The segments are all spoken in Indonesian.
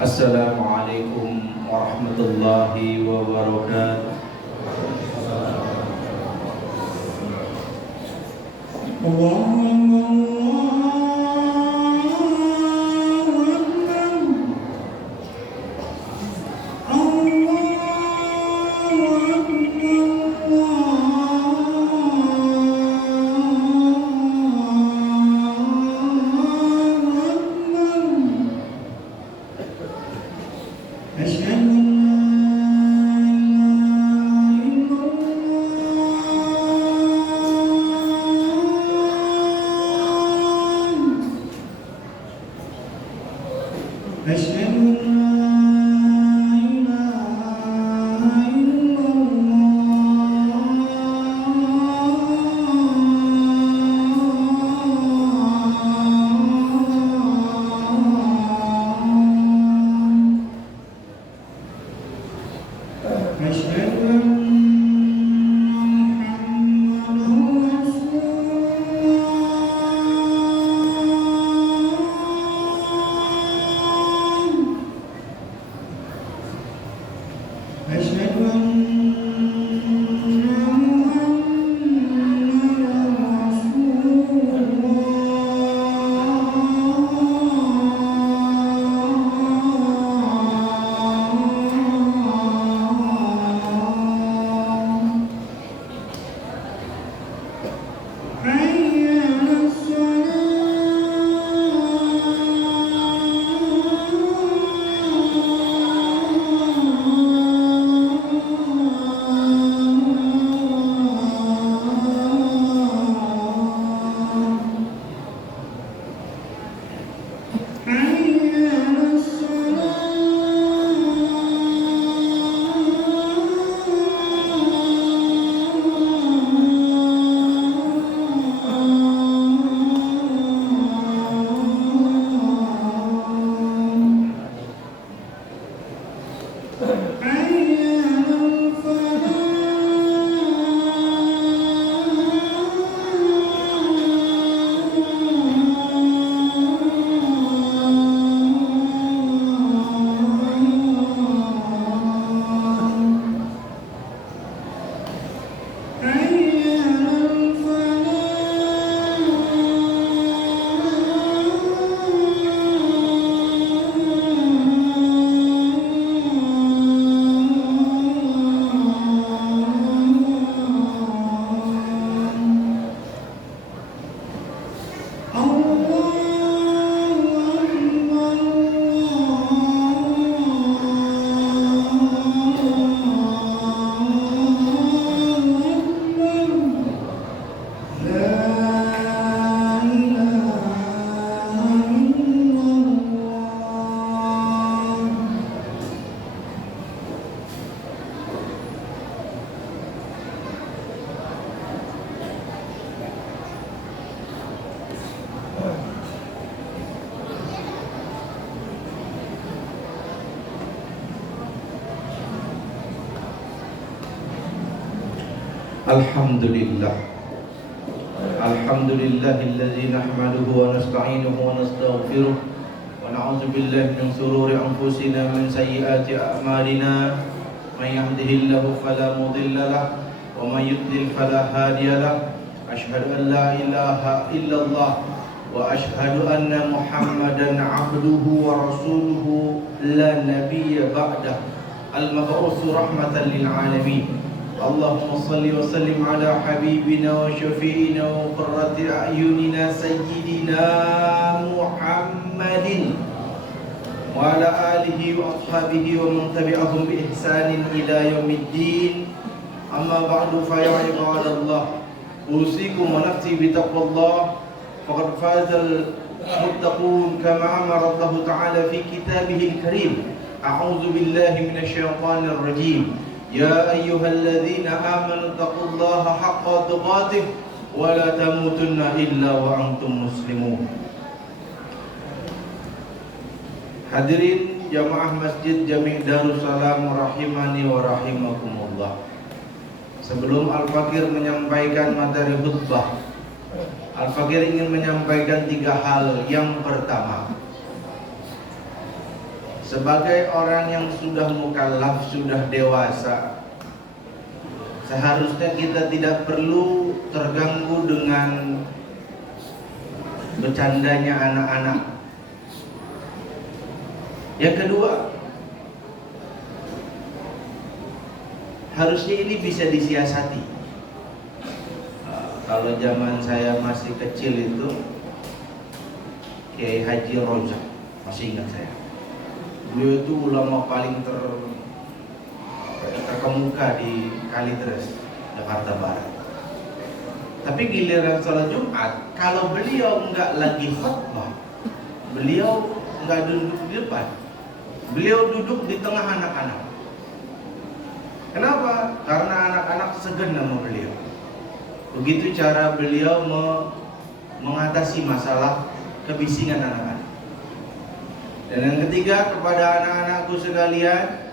Assalamualaikum warahmatullahi wabarakatuh. Alhamdulillah. Alhamdulillahilladzi nahmaduhu wa nasta'inuhu wa nastaghfiruh wa na'udzu billahi min shururi anfusina min sayyiati a'malina. May yahdihillahu fala mudilla lahu wa may yudlil fala hadiya lahu. Asyhadu an la ilaha illallah wa asyhadu anna Muhammadan 'abduhu wa rasuluhu la nabiyya ba'dah. Al-mab'uts rahmatan lil 'alamin. Allahumma salli wa sallim ala habibina wa syafi'ina wa qurrati a'yunina sayyidina Muhammadin wa ala alihi wa ashabihi wa man tabi'ahum bi ihsanin ila yaumiddin. Amma ba'du, fa ya ibadallah, usikum wa nafsi bi taqwallah. Faqad fazal muttaqun kama amara Allah ta'ala fi kitabihil karim. A'udzu billahi minasy syaithanir rajim. Ya ayyuhalladzina amanu taqullaha haqqa tuqatih wa la tamutunna illa wa antum muslimun. Hadirin jamaah Masjid Jami' Darussalam rahimani wa rahimakumullah. Sebelum Al-Fakir menyampaikan materi khutbah, Al-Fakir ingin menyampaikan 3 hal. Yang pertama, sebagai orang yang sudah mukallaf, sudah dewasa, seharusnya kita tidak perlu terganggu dengan bercandanya anak-anak. Yang kedua, harusnya ini bisa disiasati. Kalau zaman saya masih kecil itu, Kiai Haji Rojak, masih ingat saya. Beliau itu ulama paling terkemuka di Kalideres, Jakarta Barat. Tapi giliran sholat Jumat, kalau beliau nggak lagi khutbah, beliau nggak duduk di depan, beliau duduk di tengah anak-anak. Kenapa? Karena anak-anak segan sama beliau. Begitu cara beliau mengatasi masalah kebisingan anak-anak. Dan yang ketiga, kepada anak-anakku sekalian,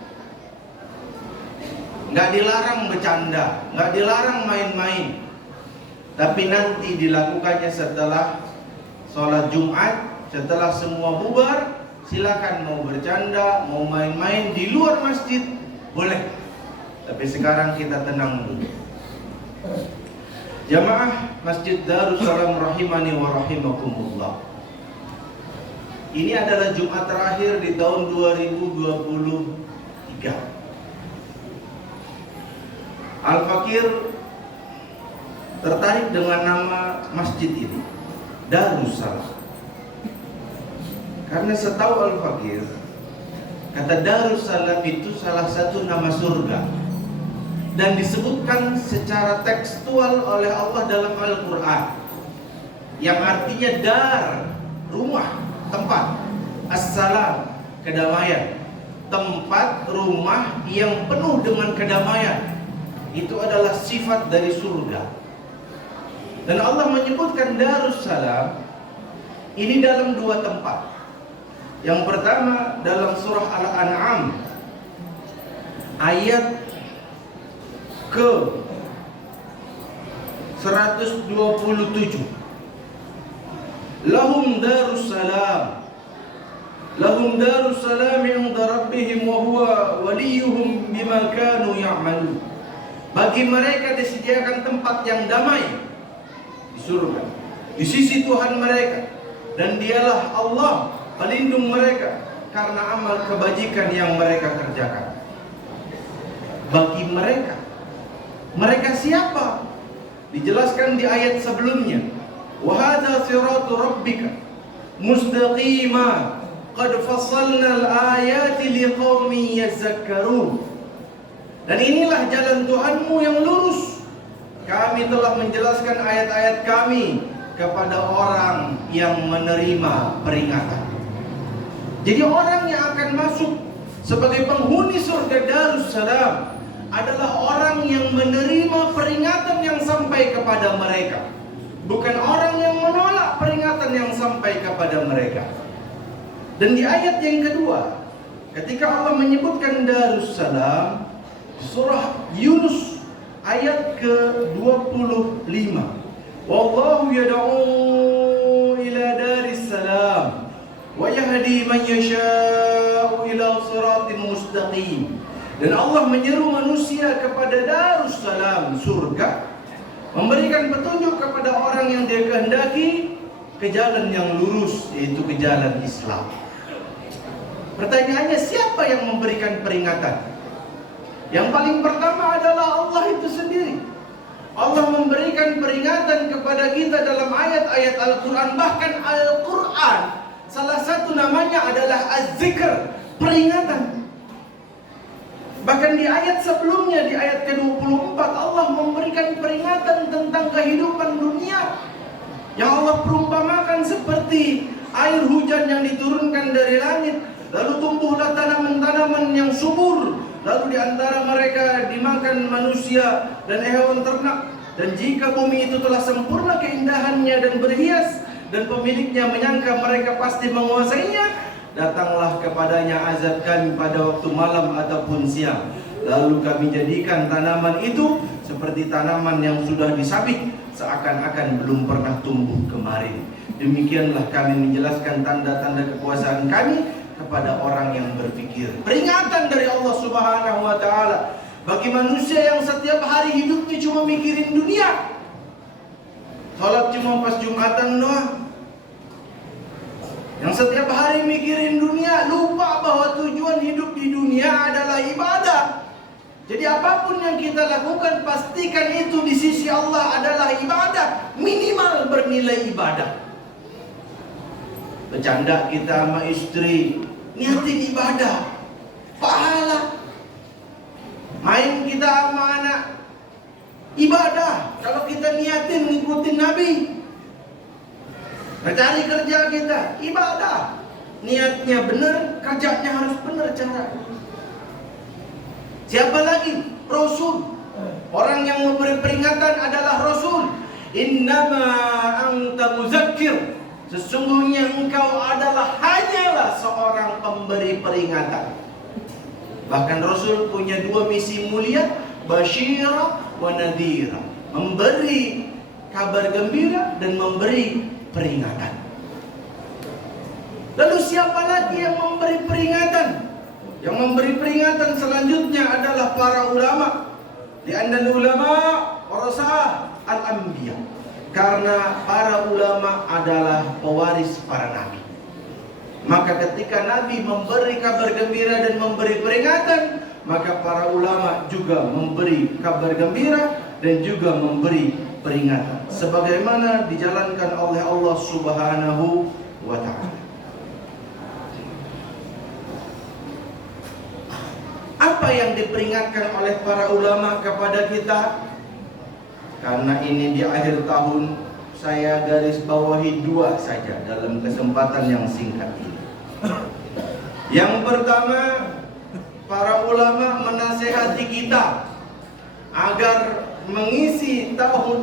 nggak dilarang bercanda, nggak dilarang main-main, tapi nanti dilakukannya setelah sholat Jumat, setelah semua bubar. Silakan mau bercanda, mau main-main di luar masjid, boleh. Tapi sekarang kita tenang dulu. Jamaah Masjid Darussalam rahimani wa rahimakumullah. Ini adalah Jumat terakhir di tahun 2023. Al-Fakir tertarik dengan nama masjid ini, Darussalam. Karena setahu Al-Fakir, kata Darussalam itu salah satu nama surga, dan disebutkan secara tekstual oleh Allah dalam Al-Quran, yang artinya dar, rumah, tempat, assalam, kedamaian, tempat rumah yang penuh dengan kedamaian. Itu adalah sifat dari surga. Dan Allah menyebutkan Darussalam ini dalam dua tempat. Yang pertama dalam surah Al-An'am ayat ke 127. Lahum Darussalam, lahum Darussalam 'inda rabbihim wa huwa waliyuhum bima kanu ya'malun. Bagi mereka disediakan tempat yang damai di surga, di sisi Tuhan mereka, dan dialah Allah pelindung mereka karena amal kebajikan yang mereka kerjakan. Bagi mereka, mereka siapa? Dijelaskan di ayat sebelumnya. Wa hadza siratu rabbika mustaqima qad fassalna al-ayati liqaumin yadhakkarun. Dan inilah jalan Tuhanmu yang lurus. Kami telah menjelaskan ayat-ayat kami kepada orang yang menerima peringatan. Jadi orang yang akan masuk sebagai penghuni surga Darussalam adalah orang yang menerima peringatan yang sampai kepada mereka, bukan orang yang menolak peringatan yang sampai kepada mereka. Dan di ayat yang kedua, ketika Allah menyebutkan Darussalam, surah Yunus ayat ke-25, wallahu yad'u ila darissalam wa yahdi man yasha'u ila siratin mustaqim. Dan Allah menyeru manusia kepada Darussalam, surga, memberikan petunjuk kepada orang yang dia kehendaki ke jalan yang lurus, yaitu ke jalan Islam. Pertanyaannya, siapa yang memberikan peringatan? Yang paling pertama adalah Allah itu sendiri. Allah memberikan peringatan kepada kita dalam ayat-ayat Al-Quran. Bahkan Al-Quran salah satu namanya adalah Az-Zikr, peringatan. Bahkan di ayat sebelumnya, di ayat ke-24, Allah memberikan peringatan tentang kehidupan dunia yang Allah perumpamakan seperti air hujan yang diturunkan dari langit, lalu tumbuhlah tanaman-tanaman yang subur, lalu di antara mereka dimakan manusia dan hewan ternak. Dan jika bumi itu telah sempurna keindahannya dan berhias, dan pemiliknya menyangka mereka pasti menguasainya, datanglah kepadanya azab kami pada waktu malam ataupun siang. Lalu kami jadikan tanaman itu seperti tanaman yang sudah disabit, seakan-akan belum pernah tumbuh kemarin. Demikianlah kami menjelaskan tanda-tanda kekuasaan kami kepada orang yang berpikir. Peringatan dari Allah Subhanahu wa taala bagi manusia yang setiap hari hidupnya cuma mikirin dunia. Salat cuma pas Jumatan doang. Yang setiap hari mikirin dunia, lupa bahwa tujuan hidup di dunia adalah ibadah. Jadi apapun yang kita lakukan, pastikan itu di sisi Allah adalah ibadah. Minimal bernilai ibadah. Bercanda kita sama istri, niatin ibadah, pahala. Main kita sama anak, ibadah. Kalau kita niatin ngikutin Nabi. Cari kerja kita, ibadah. Niatnya benar, kerjanya harus benar cara. Siapa lagi? Rasul. Orang yang memberi peringatan adalah Rasul. Innama anta muzakkir. Sesungguhnya engkau adalah hanyalah seorang pemberi peringatan. Bahkan Rasul punya dua misi mulia, basyira wa nadhira. Memberi kabar gembira dan memberi peringatan. Lalu siapa lagi yang memberi peringatan? Yang memberi peringatan selanjutnya adalah para ulama. Di antara ulama warasah al-anbiya. Karena para ulama adalah pewaris para nabi. Maka ketika Nabi memberi kabar gembira dan memberi peringatan, maka para ulama juga memberi kabar gembira dan juga memberi peringatan, sebagaimana dijalankan oleh Allah Subhanahu wa ta'ala. Apa yang diperingatkan oleh para ulama kepada kita? Karena ini di akhir tahun, saya garis bawahi dua saja dalam kesempatan yang singkat ini. Yang pertama, para ulama menasehati kita agar mengisi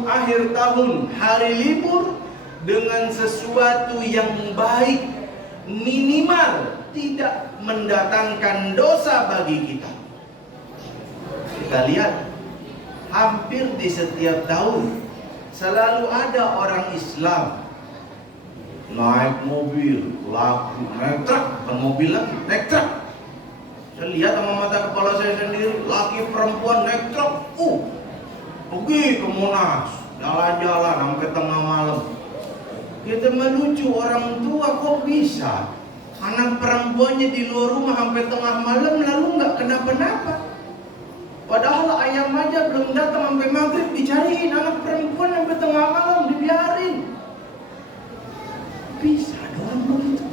akhir tahun, hari libur dengan sesuatu yang baik, minimal tidak mendatangkan dosa bagi kita. Kita lihat, hampir di setiap tahun selalu ada orang Islam naik mobil, laku, naik truk, bukan mobil lagi, naik truk. Saya lihat sama mata kepala saya sendiri, laki perempuan naik truk, pergi ke Monas, jalan-jalan sampai tengah malam. Kita melucu, orang tua kok bisa anak perempuannya di luar rumah sampai tengah malam lalu nggak kenapa-napa. Padahal ayam aja belum datang sampai maghrib dicariin, anak perempuan sampai tengah malam dibiarin. Bisa ada orang begitu?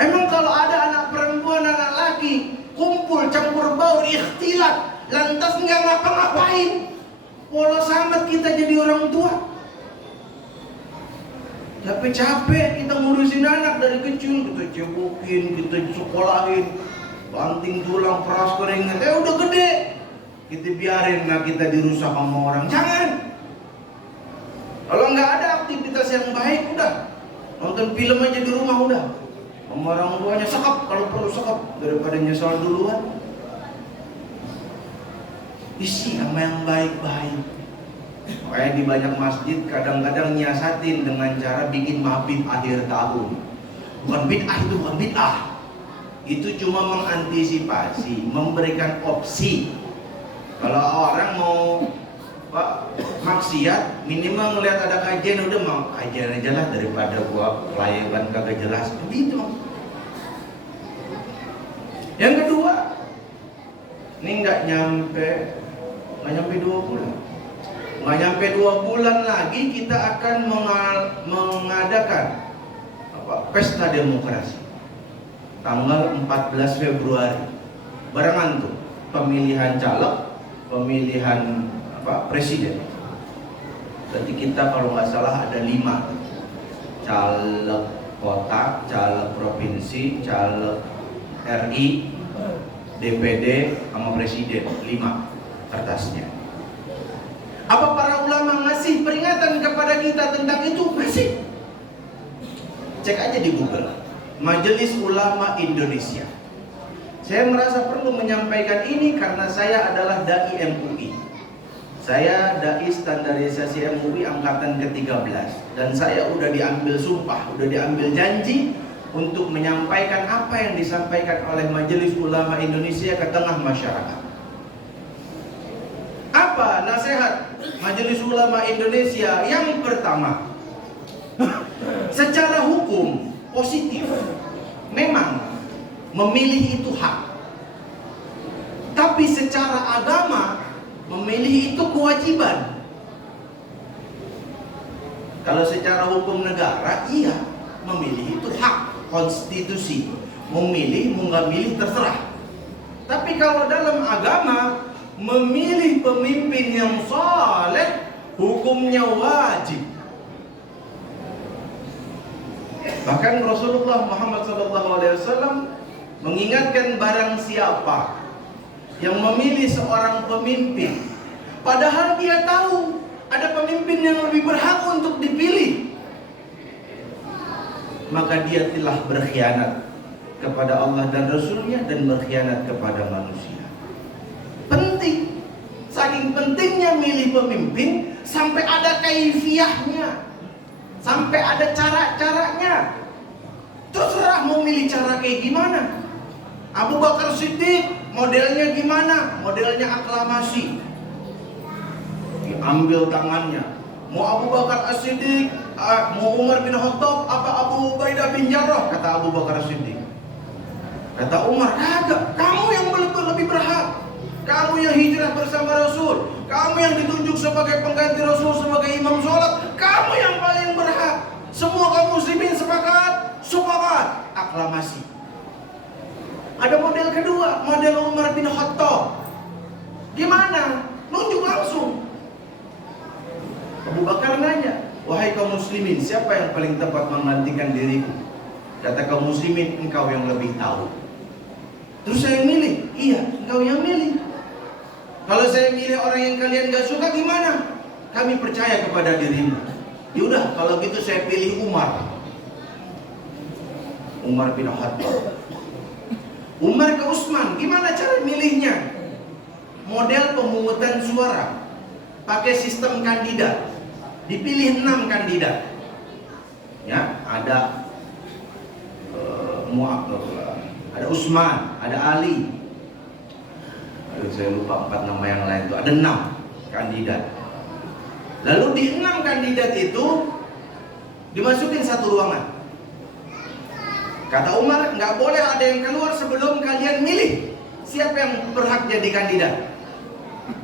Emang kalau ada anak perempuan, anak laki kumpul campur baur ikhtilat, lantas nggak ngapa-ngapain, polos amat kita jadi orang tua. Capek-capek kita ngurusin anak dari kecil, kita cebukin, kita sekolahin, banting tulang, peras keringat, udah gede, kita biarin lah kita dirusak sama orang. Jangan. Kalau nggak ada aktivitas yang baik, udah nonton film aja di rumah udah. Sama orang tuanya sekap, kalau perlu sekap, daripada nyesal duluan. Isi sama yang baik-baik. Makanya di banyak masjid kadang-kadang nyiasatin dengan cara bikin mabit akhir tahun. Bukan bid'ah, itu bukan bid'ah. Itu cuma mengantisipasi, memberikan opsi. Kalau orang mau maksiat, minimal ngelihat ada kajian, udah mau kajian aja lah daripada gua pelayanan kagak jelas. Begitu. Yang kedua, ini nggak nyampe 2 bulan. Nggak nyampe 2 bulan lagi kita akan mengadakan pesta demokrasi. Tanggal 14 Februari. Barengan tuh pemilihan caleg, pemilihan presiden. Berarti kita kalau nggak salah ada 5 caleg kota, caleg provinsi, caleg RI, DPD, sama presiden. 5 kertasnya. Apa para ulama ngasih peringatan kepada kita tentang itu? Masih. Cek aja di Google, Majelis Ulama Indonesia. Saya merasa perlu menyampaikan ini karena saya adalah dai MUI. Saya dai standarisasi MUI angkatan ke-13 dan saya udah diambil sumpah, udah diambil janji untuk menyampaikan apa yang disampaikan oleh Majelis Ulama Indonesia ke tengah masyarakat. Apa nasihat Majelis Ulama Indonesia? Yang pertama, secara hukum positif memang memilih itu hak. Tapi secara agama memilih itu kewajiban. Kalau secara hukum negara, iya, memilih itu hak konstitusi. Memilih, mau nggak milih terserah. Tapi kalau dalam agama, memilih pemimpin yang saleh, hukumnya wajib. Bahkan Rasulullah Muhammad SAW mengingatkan barang siapa yang memilih seorang pemimpin, padahal dia tahu ada pemimpin yang lebih berhak untuk dipilih, maka dia telah berkhianat kepada Allah dan Rasulnya dan berkhianat kepada manusia. Penting, saking pentingnya milih pemimpin sampai ada kaifiyahnya, sampai ada cara-caranya. Terserah mau milih cara kayak gimana. Abu Bakar Siddiq modelnya gimana? Modelnya aklamasi, diambil tangannya. Mau Abu Bakar As-Siddiq, mau Umar bin Khattab, apa Abu Ubaidah bin Jarrah? Kata Abu Bakar As-Siddiq. Kata Umar, kagak, kamu yang lebih berhak. Kamu yang hijrah bersama Rasul, kamu yang ditunjuk sebagai pengganti Rasul, sebagai imam sholat, kamu yang paling berhak. Semua kaum muslimin sepakat, aklamasi. Ada model kedua, model Umar bin Khattab. Gimana? Nunjuk langsung. Abu Bakar nanya, wahai kaum muslimin, siapa yang paling tepat menggantikan diriku? Kata kaum muslimin, engkau yang lebih tahu. Terus saya milih, iya, engkau yang milih. Kalau saya milih orang yang kalian gak suka gimana? Kami percaya kepada dirimu. Yaudah, kalau gitu saya pilih Umar bin Khattab. Umar ke Utsman, gimana cara milihnya? Model pemungutan suara, pakai sistem kandidat. Dipilih 6 kandidat. Ya, ada ada Utsman, ada Ali. Aduh, saya lupa 4 nama yang lain itu. Ada 6 kandidat. Lalu di 6 kandidat itu dimasukin satu ruangan. Kata Umar, nggak boleh ada yang keluar sebelum kalian milih siapa yang berhak jadi kandidat.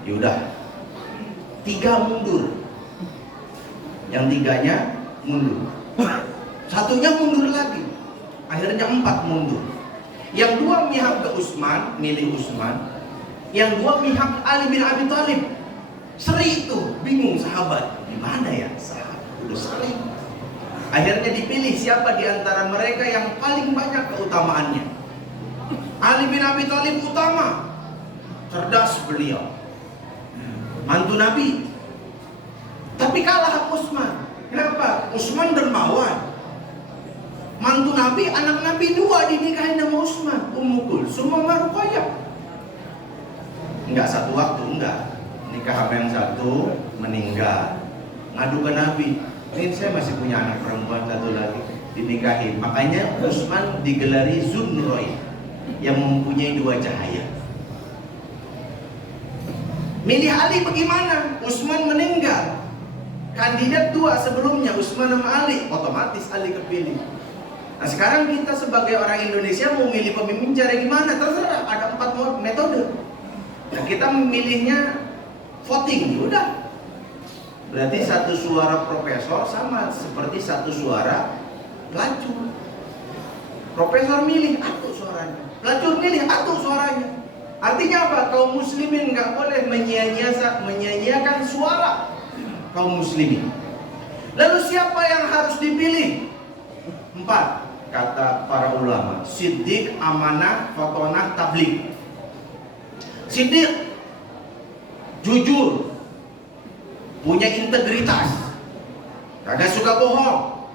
Yaudah, 3 mundur, yang 3-nya mundur, satunya mundur lagi, akhirnya 4 mundur. Yang 2 mihak ke Utsman, milih Utsman. Yang 2 mihak Ali bin Abi Thalib. Seri itu, bingung sahabat, gimana ya sahabat, udah seri. Akhirnya dipilih siapa di antara mereka yang paling banyak keutamaannya. Ali bin Abi Thalib utama, cerdas beliau, mantu Nabi. Tapi kalah Utsman. Kenapa? Utsman dermawan. Mantu Nabi, anak Nabi 2 dinikahin sama Utsman, Ummu Kulsum sama Ruqayyah. Enggak satu waktu, enggak. Nikah sama yang satu, meninggal. Ngadu ke Nabi, ini saya masih punya anak perempuan satu lagi, dinikahin. Makanya Utsman digelari Zunnurai, yang mempunyai 2 cahaya. Milih Ali bagaimana? Utsman meninggal. Kandidat 2 sebelumnya, Utsman sama Ali, otomatis Ali kepilih. Nah sekarang kita sebagai orang Indonesia mau milih pemimpin cara gimana? Terserah, ada 4 metode. Nah kita memilihnya voting, udah. Berarti 1 suara profesor sama seperti 1 suara pelacur. Profesor milih, atuh suaranya. Pelacur milih, atuh suaranya. Artinya apa? Kaum muslimin nggak boleh menyia-nyiakan suara kaum muslimin. Lalu siapa yang harus dipilih? 4 kata para ulama: Siddiq, amanah, fatonah, tabligh. Siddiq jujur, punya integritas, kagak suka bohong.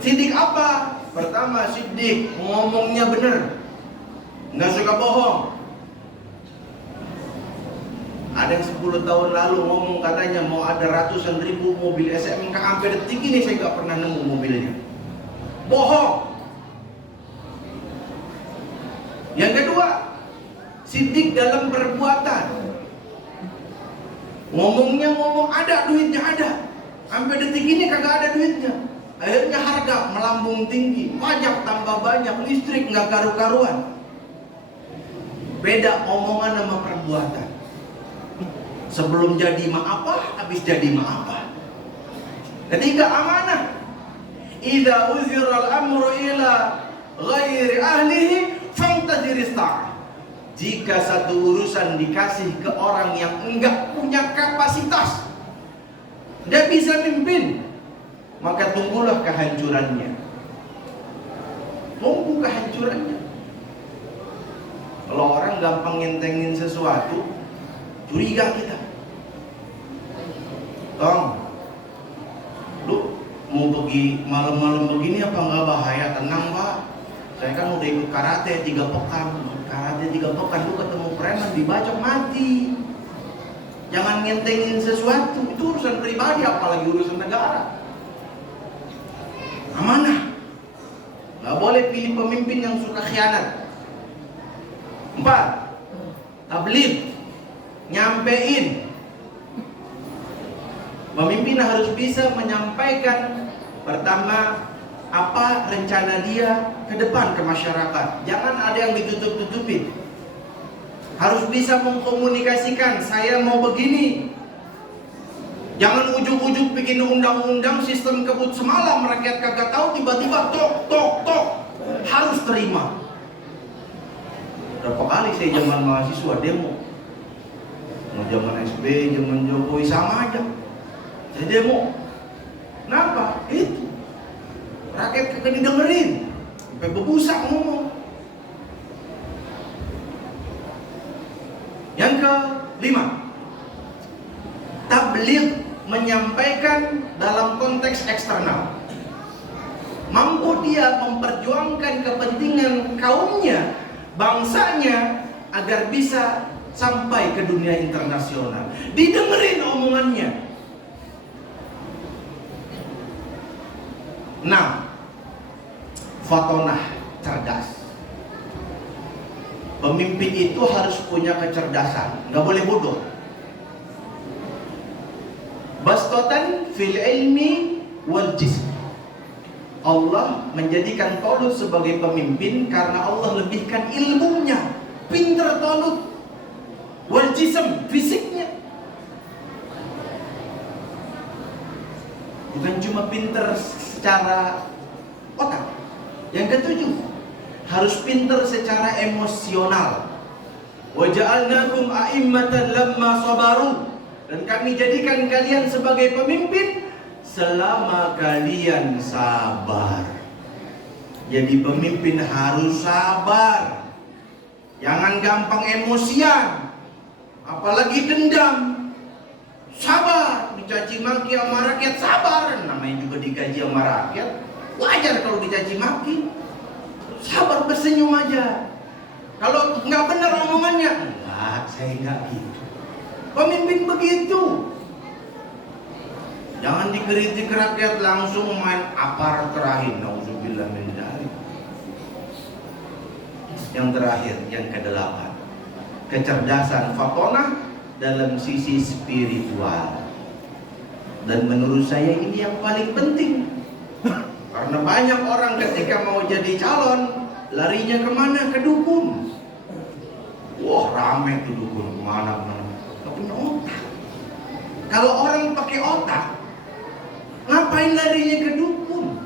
Siddiq apa? Pertama, Siddiq ngomongnya bener, nggak suka bohong. Ada yang 10 tahun lalu ngomong katanya mau ada ratusan ribu mobil SMK, sampai detik ini saya nggak pernah nemu mobilnya. Bohong. Yang kedua, sidik dalam perbuatan. Ngomongnya ngomong ada, duitnya ada. Sampai detik ini kagak ada duitnya. Akhirnya harga melambung tinggi, pajak tambah banyak, listrik nggak karu-karuan. Beda omongan sama perbuatan. Sebelum jadi mah apa, habis jadi mah apa. Ketiga, amanah. Idza uzira al-amru ila ghairi ahlihi fantazir ista'ah. Jika satu urusan dikasih ke orang yang enggak punya kapasitas, dia bisa mimpin, maka tunggulah kehancurannya. Tunggu kehancurannya. Kalau orang gampang ngentengin sesuatu, curiga kita. Tong, lu mau pergi malam-malam begini apa nggak bahaya? Tenang pak, saya kan udah ikut karate 3 pekan. Karate 3 pekan lu ketemu preman dibacok mati. Jangan ngentengin sesuatu, itu urusan pribadi apalagi urusan negara. Amanah. Nggak boleh pilih pemimpin yang suka khianat. 4. Tabligh, nyampein. Pemimpin harus bisa menyampaikan pertama apa rencana dia ke depan ke masyarakat. Jangan ada yang ditutup-tutupin. Harus bisa mengkomunikasikan, saya mau begini. Jangan ujuk-ujuk bikin undang-undang sistem kebut semalam, rakyat kagak tahu, tiba-tiba tok. Harus terima. Berapa kali saya zaman mahasiswa demo. Mau zaman SBY, zaman Jokowi sama aja. Saya demo. Kenapa? Itu. Rakyat kagak didengerin. Sampai berbusak ngomong. Yang ke-5, tabligh, menyampaikan dalam konteks eksternal. Mampu dia memperjuangkan kepentingan kaumnya, bangsanya, agar bisa sampai ke dunia internasional. Didengerin omongannya. 6. Fatonah, cerdas. Pemimpin itu harus punya kecerdasan, nggak boleh bodoh. Bastotan fil ilmi wal jism. Allah menjadikan Tolut sebagai pemimpin karena Allah lebihkan ilmunya. Pinter Tolut. Wal jism, fisiknya. Bukan cuma pinter secara otak. Yang ke-7, harus pinter secara emosional. Wa ja'alnakum a'immatan lamma sabaru. Dan kami jadikan kalian sebagai pemimpin selama kalian sabar. Jadi pemimpin harus sabar. Jangan gampang emosian, apalagi dendam. Sabar, dicaci maki sama rakyat, sabar. Namanya juga digaji sama rakyat, wajar kalau dicaci maki. Sabar, bersenyum aja. Kalau nggak benar omongannya, enggak, saya nggak gitu. Pemimpin begitu. Jangan dikritik rakyat langsung main aparat terakhir. Nauzubillah min dzalik. Yang terakhir, yang ke-8, kecerdasan fatonah dalam sisi spiritual. Dan menurut saya ini yang paling penting. Karena banyak orang ketika mau jadi calon, larinya kemana? Ke dukun. Wah, rame tuh dukun, kemana-mana. Gak punya otak. Kalau orang pakai otak, ngapain larinya ke dukun?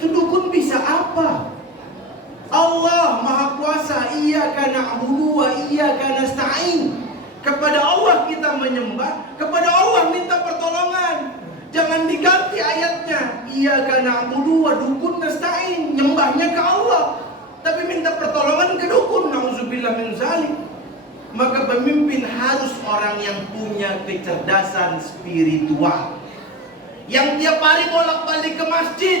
Itu dukun bisa apa? Allah Maha Kuasa, iyyaka na'budu wa iyyaka nasta'in. Kepada Allah kita menyembah, kepada Allah minta pertolongan. Jangan diganti ayatnya. Iyyaka na'budu wa dukun nasta'in. Nyembahnya ke Allah, tapi minta pertolongan ke dukun. Nauzubillah min dzalik. Maka pemimpin harus orang yang punya kecerdasan spiritual. Yang tiap hari bolak-balik ke masjid,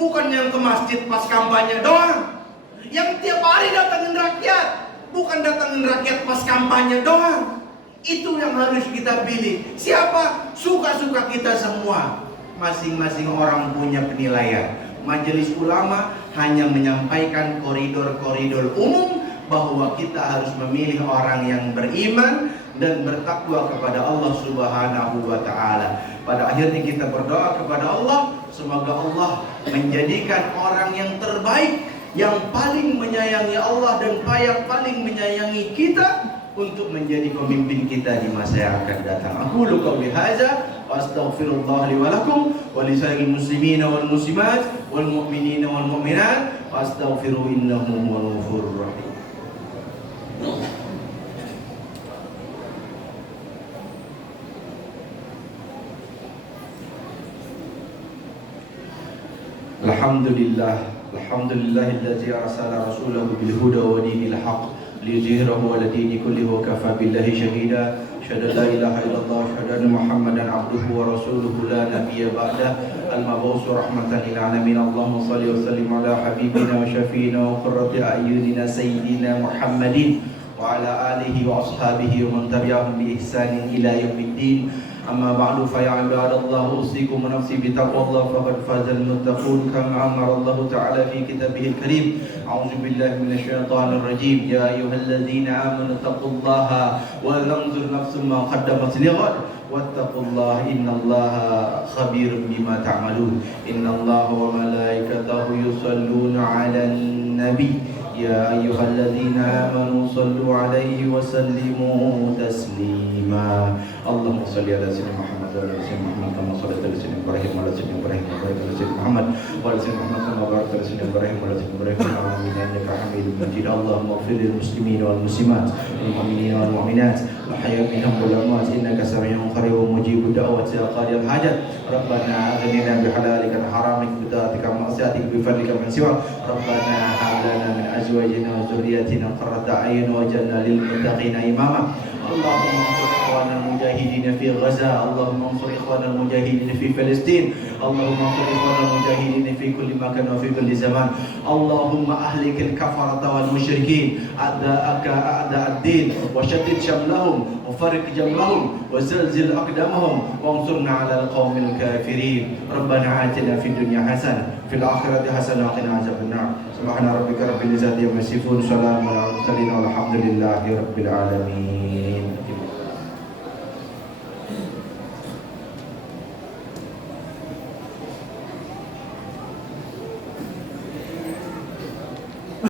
bukan yang ke masjid pas kampanye doang. Yang tiap hari datangin rakyat, bukan datangin rakyat pas kampanye doang. Itu yang harus kita pilih. Siapa? Suka-suka kita semua. Masing-masing orang punya penilaian. Majelis ulama hanya menyampaikan koridor-koridor umum bahwa kita harus memilih orang yang beriman dan bertakwa kepada Allah Subhanahu wa taala. Pada akhirnya kita berdoa kepada Allah, semoga Allah menjadikan orang yang terbaik, yang paling menyayangi Allah dan yang paling menyayangi kita untuk menjadi pemimpin kita di masa yang akan datang. Aku qauli hadza wa astaghfirullah li wa lakum wa li sa'iril muslimin wal muslimat wal mu'minin wal mu'minat wa astaghfiru innahu huwal ghafurur rahim. Alhamdulillahilladzi arsala rasulahu bil huda wa dinil haqq liyuzhirahu 'ala dini kullihi wa kafa billahi shahida. Asyhadu an la ilaha illallah wa asyhadu anna Muhammadan 'abduhu wa rasuluhu la nabiyya ba'dah. Al-mab'uts rahmatan lil 'alamin. Allahumma shalli wa sallim 'ala habibina wa syafiina wa qurrati a'yunina sayyidina Muhammadin wa 'ala alihi wa ashabihi wa man tabi'ahum bi ihsanin ila yaumiddin. Amma ba'du, fa ya ibadallah, usikum wa nafsi bi taqwallah faqad fazal muttaqun kama amara Allah ta'ala fi kitabihil karim. A'udzu billahi minasyaitonir rajim. Ya ayyuhalladzina amanu taqullaha wa lanzur nafsum ma qaddamat lighad wattaqullaha innallaha khabirun bima ta'malun. Innallaha wa malaikatahu yusalluna 'alan nabi. Ya ayyuhalladzina amanu sallu 'alaihi wa sallimu taslima. Allahumma salli ala sayyidina Muhammad wa ala sayyidina Muhammad kama shallaita ala sayyidina Ibrahim wa ala sayyidina Ibrahim wa barik ala sayyidina Muhammad wa ala sayyidina Muhammad kama barakta ala sayyidina Ibrahim wa ala sayyidina Ibrahim fil alamin innaka Hamidum Majid. Allahumma ighfir lil muslimin wal muslimat wal mu'minin wal mu'minat wal hayya minhum wal amwat innaka sami'un qaribun mujibud da'wat ya qadil hajat. Rabbana aghnina bi halalika an haramik bi taatika wa ma'siyatika bi fadlika min siwak. Rabbana hab lana min azwajina wa dhurriyyatina qurrata a'yun waj'alna lil muttaqina imama. Allahumma ansur ikhwanal mujahidin fi Gaza. Allahumma ansur ikhwanal mujahidin fi Palestin. Allahumma ansur ikhwanal mujahidin fi kulli makan wa fi kulli zaman. Allahumma ahlikil kafarata wal musyrikin a'da'aka a'da'ad-din wa shaddid shamlahum wa farriq jamlahum wa zalzil aqdamahum wa ansurna 'alal qaumil kafirin. Rabbana atina fid dunya hasanah fil akhirati hasanah wa qina adzabannar. Subhana rabbika rabbil izzati amma yasifun. Salamun 'alal mursalin walhamdulillahi rabbil alamin.